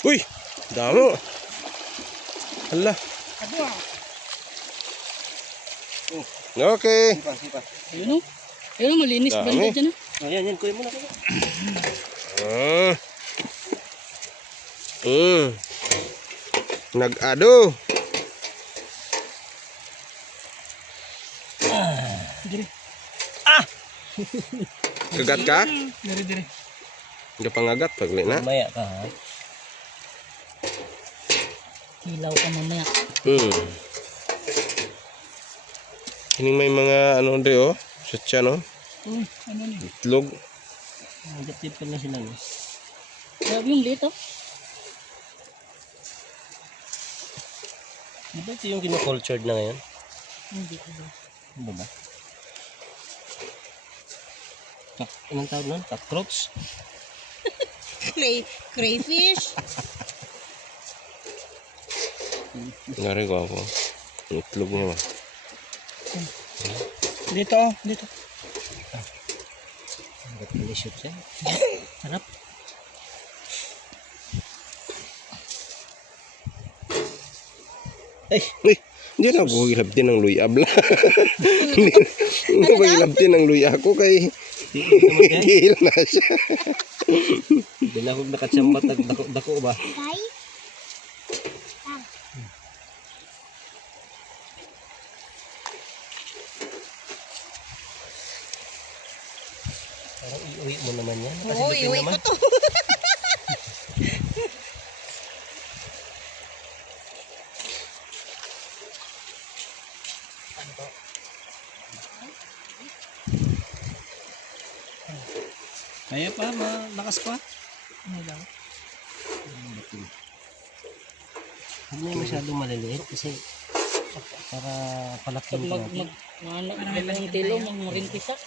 Uy, damo. Hala. Okay. Ayun o. Ayun o, malinis Dami. banda dyan o. Ayan, kuya mo na. Ah. Nag-ado. Kagat ka? Dire. Hindi pangagat pagli na. Mamaya ka ha. Hilaw ka mamaya. Hining may mga ano di oh. Satya no. Uy, ano ni? Itlog. Nagatip pala sila no. Grabe yung lito. Di ba ito yung kino-cultured na ngayon? Hindi ko ba. Ano ba? Anong tawag nun? Cockroach? Crayfish. Ngari ko ako. Itlog niya ba? Dito. Ba't delicious siya? Sarap. Ay! Uy, hindi na ako hilabtin ng luyab la. Hindi na ako hilabtin ng luya ko kay hihil na siya. Hindi na ako nakatsambat at dako ba? Parang iuwi mo naman yan. Oo, iuwi ko to. Kaya pa, malakas pa. Ano daw? Huwag na yung masyadong maliliit kasi para Pag palakin natin. mag tilo, mag-rintisak.